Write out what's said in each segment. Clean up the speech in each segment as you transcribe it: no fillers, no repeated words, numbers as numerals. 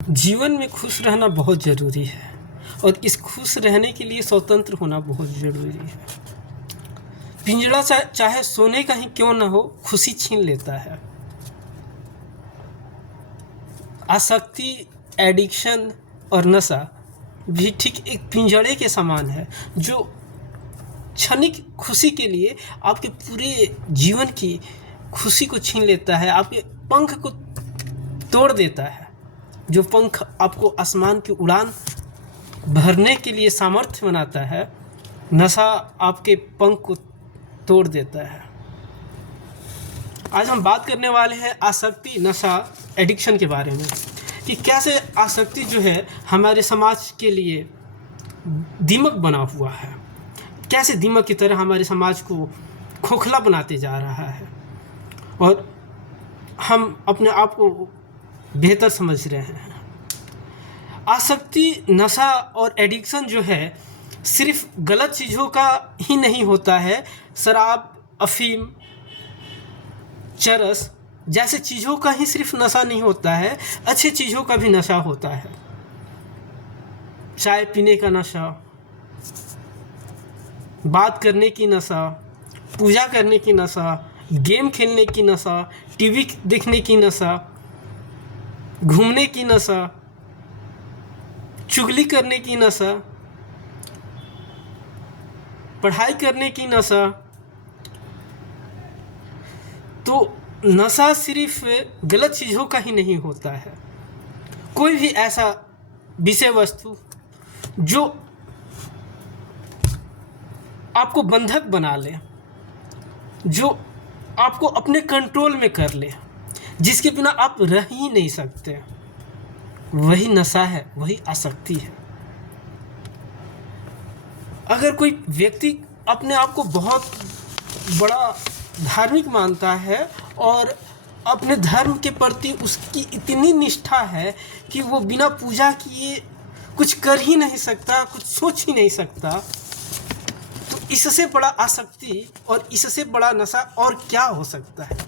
जीवन में खुश रहना बहुत ज़रूरी है और इस खुश रहने के लिए स्वतंत्र होना बहुत ज़रूरी है। पिंजड़ा चाहे सोने का ही क्यों ना हो, खुशी छीन लेता है। आसक्ति, एडिक्शन और नशा भी ठीक एक पिंजड़े के समान है जो क्षणिक खुशी के लिए आपके पूरे जीवन की खुशी को छीन लेता है, आपके पंख को तोड़ देता है। जो पंख आपको आसमान की उड़ान भरने के लिए सामर्थ्य बनाता है, नशा आपके पंख को तोड़ देता है। आज हम बात करने वाले हैं आसक्ति, नशा, एडिक्शन के बारे में कि कैसे आसक्ति जो है हमारे समाज के लिए दीमक बना हुआ है, कैसे दीमक की तरह हमारे समाज को खोखला बनाते जा रहा है और हम अपने आप को बेहतर समझ रहे हैं। आसक्ति, नशा और एडिक्शन जो है सिर्फ गलत चीज़ों का ही नहीं होता है। शराब, अफीम, चरस जैसे चीज़ों का ही सिर्फ नशा नहीं होता है, अच्छी चीज़ों का भी नशा होता है। चाय पीने का नशा, बात करने की नशा, पूजा करने की नशा, गेम खेलने की नशा, टीवी देखने की नशा, घूमने की नशा, चुगली करने की नशा, पढ़ाई करने की नशा। तो नशा सिर्फ गलत चीज़ों का ही नहीं होता है। कोई भी ऐसा विषय वस्तु जो आपको बंधक बना ले, जो आपको अपने कंट्रोल में कर ले, जिसके बिना आप रह ही नहीं सकते, वही नशा है, वही आसक्ति है। अगर कोई व्यक्ति अपने आप को बहुत बड़ा धार्मिक मानता है और अपने धर्म के प्रति उसकी इतनी निष्ठा है कि वो बिना पूजा किए कुछ कर ही नहीं सकता, कुछ सोच ही नहीं सकता, तो इससे बड़ा आसक्ति और इससे बड़ा नशा और क्या हो सकता है।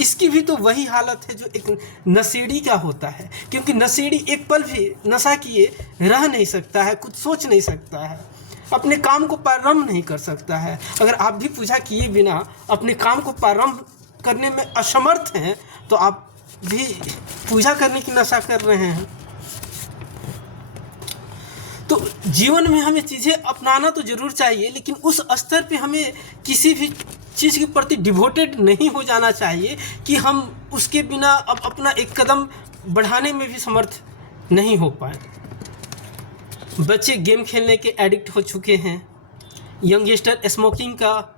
इसकी भी तो वही हालत है जो एक नशेड़ी का होता है, क्योंकि नशेड़ी एक पल भी नशा किए रह नहीं सकता है, कुछ सोच नहीं सकता है, अपने काम को प्रारंभ नहीं कर सकता है। अगर आप भी पूजा किए बिना अपने काम को प्रारंभ करने में असमर्थ हैं तो आप भी पूजा करने की नशा कर रहे हैं। तो जीवन में हमें चीज़ें अपनाना तो ज़रूर चाहिए, लेकिन उस स्तर पे हमें किसी भी चीज़ के प्रति डिवोटेड नहीं हो जाना चाहिए कि हम उसके बिना अब अपना एक कदम बढ़ाने में भी समर्थ नहीं हो पाए। बच्चे गेम खेलने के एडिक्ट हो चुके हैं, यंगस्टर स्मोकिंग का,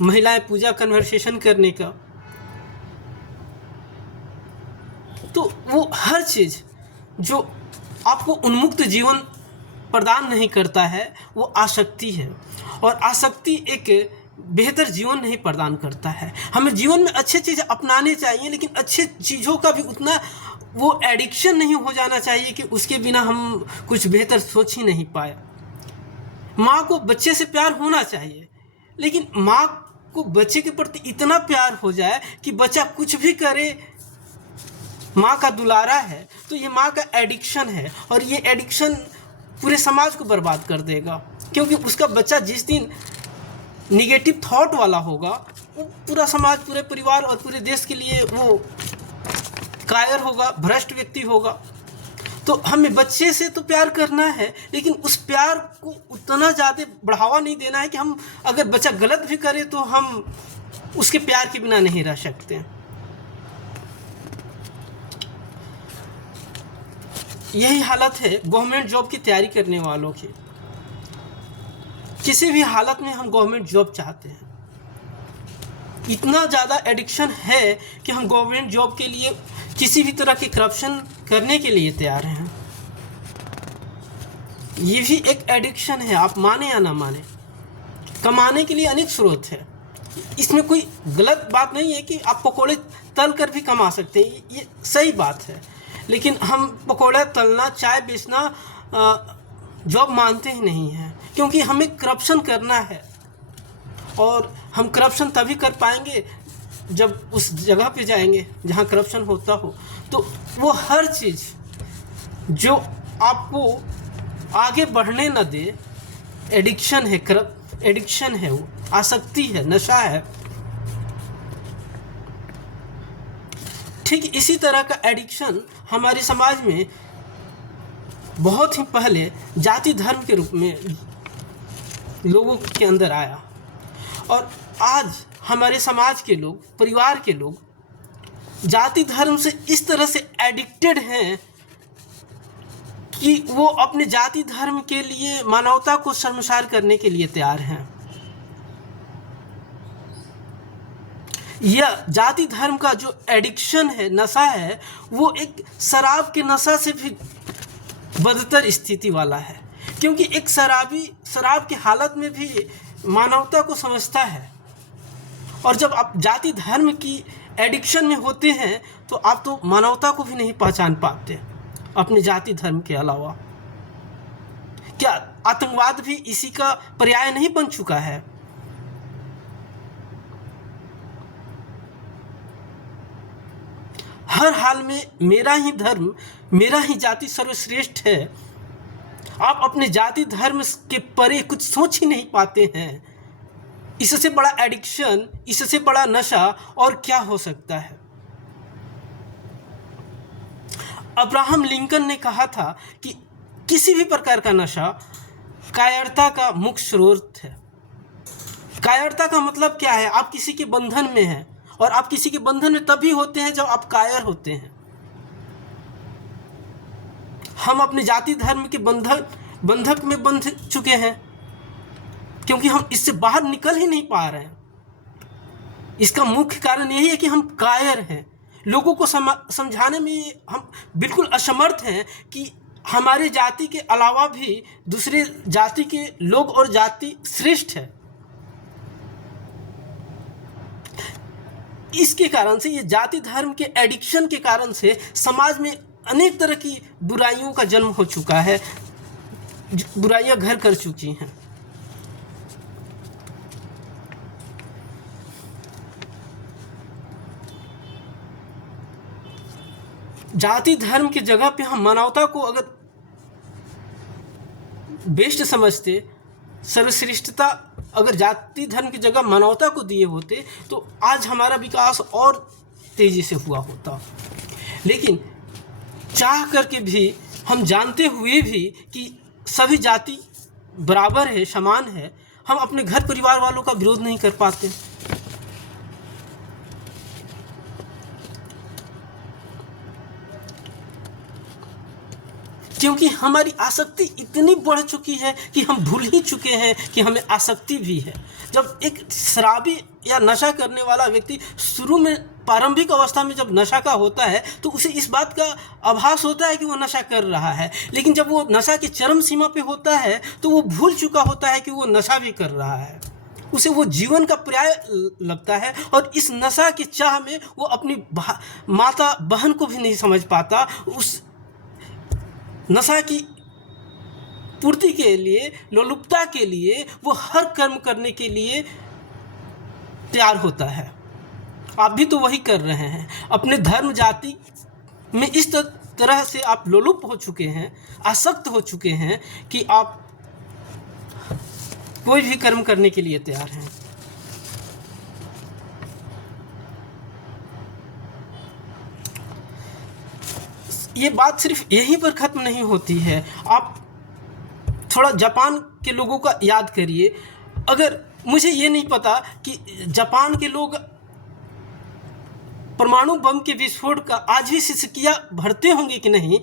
महिलाएं पूजा कन्वर्सेशन करने का। तो वो हर चीज़ जो आपको उन्मुक्त जीवन प्रदान नहीं करता है वो आसक्ति है, और आसक्ति एक बेहतर जीवन नहीं प्रदान करता है। हमें जीवन में अच्छी चीज़ें अपनाने चाहिए, लेकिन अच्छे चीज़ों का भी उतना वो एडिक्शन नहीं हो जाना चाहिए कि उसके बिना हम कुछ बेहतर सोच ही नहीं पाए। माँ को बच्चे से प्यार होना चाहिए, लेकिन माँ को बच्चे के प्रति इतना प्यार हो जाए कि बच्चा कुछ भी करे, माँ का दुलारा है, तो ये माँ का एडिक्शन है और ये एडिक्शन पूरे समाज को बर्बाद कर देगा, क्योंकि उसका बच्चा जिस दिन निगेटिव थॉट वाला होगा वो पूरा समाज, पूरे परिवार और पूरे देश के लिए वो कायर होगा, भ्रष्ट व्यक्ति होगा। तो हमें बच्चे से तो प्यार करना है, लेकिन उस प्यार को उतना ज़्यादा बढ़ावा नहीं देना है कि हम अगर बच्चा गलत भी करे तो हम उसके प्यार के बिना नहीं रह सकते। यही हालत है गवर्नमेंट जॉब की तैयारी करने वालों की। किसी भी हालत में हम गवर्नमेंट जॉब चाहते हैं, इतना ज़्यादा एडिक्शन है कि हम गवर्नमेंट जॉब के लिए किसी भी तरह के करप्शन करने के लिए तैयार हैं। ये भी एक एडिक्शन है, आप माने या ना माने। कमाने के लिए अनेक स्रोत है, इसमें कोई गलत बात नहीं है कि आप पकौड़े तल कर भी कमा सकते हैं, ये सही बात है। लेकिन हम पकौड़ा तलना, चाय बेचना जॉब मानते ही नहीं हैं, क्योंकि हमें करप्शन करना है और हम करप्शन तभी कर पाएंगे जब उस जगह पे जाएंगे जहाँ करप्शन होता हो। तो वो हर चीज़ जो आपको आगे बढ़ने न दे, एडिक्शन है, एडिक्शन है, वो आसक्ति है, नशा है। ठीक इसी तरह का एडिक्शन हमारे समाज में बहुत ही पहले जाति धर्म के रूप में लोगों के अंदर आया, और आज हमारे समाज के लोग, परिवार के लोग जाति धर्म से इस तरह से एडिक्टेड हैं कि वो अपने जाति धर्म के लिए मानवता को शर्मसार करने के लिए तैयार हैं। यह जाति धर्म का जो एडिक्शन है, नशा है, वो एक शराब के नशा से भी बदतर स्थिति वाला है, क्योंकि एक शराबी शराब की हालत में भी मानवता को समझता है, और जब आप जाति धर्म की एडिक्शन में होते हैं तो आप तो मानवता को भी नहीं पहचान पाते अपने जाति धर्म के अलावा। क्या आतंकवाद भी इसी का पर्याय नहीं बन चुका है? हर हाल में मेरा ही धर्म, मेरा ही जाति सर्वश्रेष्ठ है। आप अपने जाति धर्म के परे कुछ सोच ही नहीं पाते हैं। इससे बड़ा एडिक्शन, इससे बड़ा नशा और क्या हो सकता है? अब्राहम लिंकन ने कहा था कि किसी भी प्रकार का नशा कायरता का मुख्य स्रोत है। कायरता का मतलब क्या है? आप किसी के बंधन में हैं, और आप किसी के बंधन में तभी होते हैं जब आप कायर होते हैं। हम अपने जाति धर्म के बंधक में बंध चुके हैं, क्योंकि हम इससे बाहर निकल ही नहीं पा रहे हैं। इसका मुख्य कारण यही है कि हम कायर हैं। लोगों को समझाने में हम बिल्कुल असमर्थ हैं कि हमारे जाति के अलावा भी दूसरे जाति के लोग और जाति श्रेष्ठ है। इसके कारण से, ये जाति धर्म के एडिक्शन के कारण से समाज में अनेक तरह की बुराइयों का जन्म हो चुका है, बुराइयां घर कर चुकी हैं। जाति धर्म की जगह पे हम मानवता को अगर बेस्ट समझते, सर्वश्रेष्ठता अगर जाति धर्म की जगह मानवता को दिए होते, तो आज हमारा विकास और तेजी से हुआ होता। लेकिन चाह करके भी, हम जानते हुए भी कि सभी जाति बराबर है, समान है, हम अपने घर परिवार वालों का विरोध नहीं कर पाते। क्योंकि हमारी आसक्ति इतनी बढ़ चुकी है कि हम भूल ही चुके हैं कि हमें आसक्ति भी है। जब एक शराबी या नशा करने वाला व्यक्ति शुरू में, प्रारंभिक अवस्था में जब नशा का होता है, तो उसे इस बात का आभास होता है कि वो नशा कर रहा है। लेकिन जब वो नशा की चरम सीमा पे होता है तो वो भूल चुका होता है कि वो नशा भी कर रहा है। उसे वो जीवन का पर्याय लगता है, और इस नशा की चाह में वो अपनी माता बहन को भी नहीं समझ पाता। उस नशा की पूर्ति के लिए, लोलुपता के लिए वो हर कर्म करने के लिए तैयार होता है। आप भी तो वही कर रहे हैं। अपने धर्म जाति में इस तरह से आप लोलुप हो चुके हैं, आसक्त हो चुके हैं कि आप कोई भी कर्म करने के लिए तैयार हैं। ये बात सिर्फ यहीं पर ख़त्म नहीं होती है। आप थोड़ा जापान के लोगों का याद करिए। अगर, मुझे ये नहीं पता कि जापान के लोग परमाणु बम के विस्फोट का आज भी सिसकियाँ भरते होंगे कि नहीं,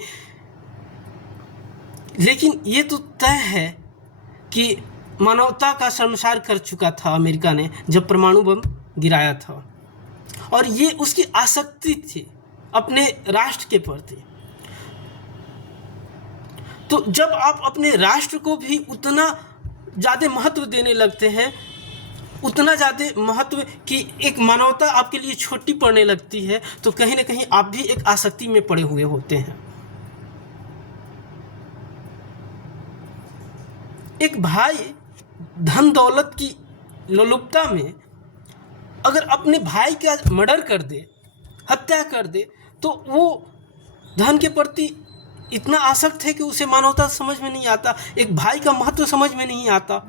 लेकिन ये तो तय है कि मानवता का शर्मसार कर चुका था अमेरिका ने जब परमाणु बम गिराया था, और ये उसकी आसक्ति थी अपने राष्ट्र के प्रति। तो जब आप अपने राष्ट्र को भी उतना ज़्यादा महत्व देने लगते हैं, उतना ज़्यादा महत्व कि एक मानवता आपके लिए छोटी पड़ने लगती है, तो कहीं ना कहीं आप भी एक आसक्ति में पड़े हुए होते हैं। एक भाई धन दौलत की लोलुपता में अगर अपने भाई का मर्डर कर दे, हत्या कर दे, तो वो धन के प्रति इतना आसक्त है कि उसे मानवता समझ में नहीं आता, एक भाई का महत्व समझ में नहीं आता।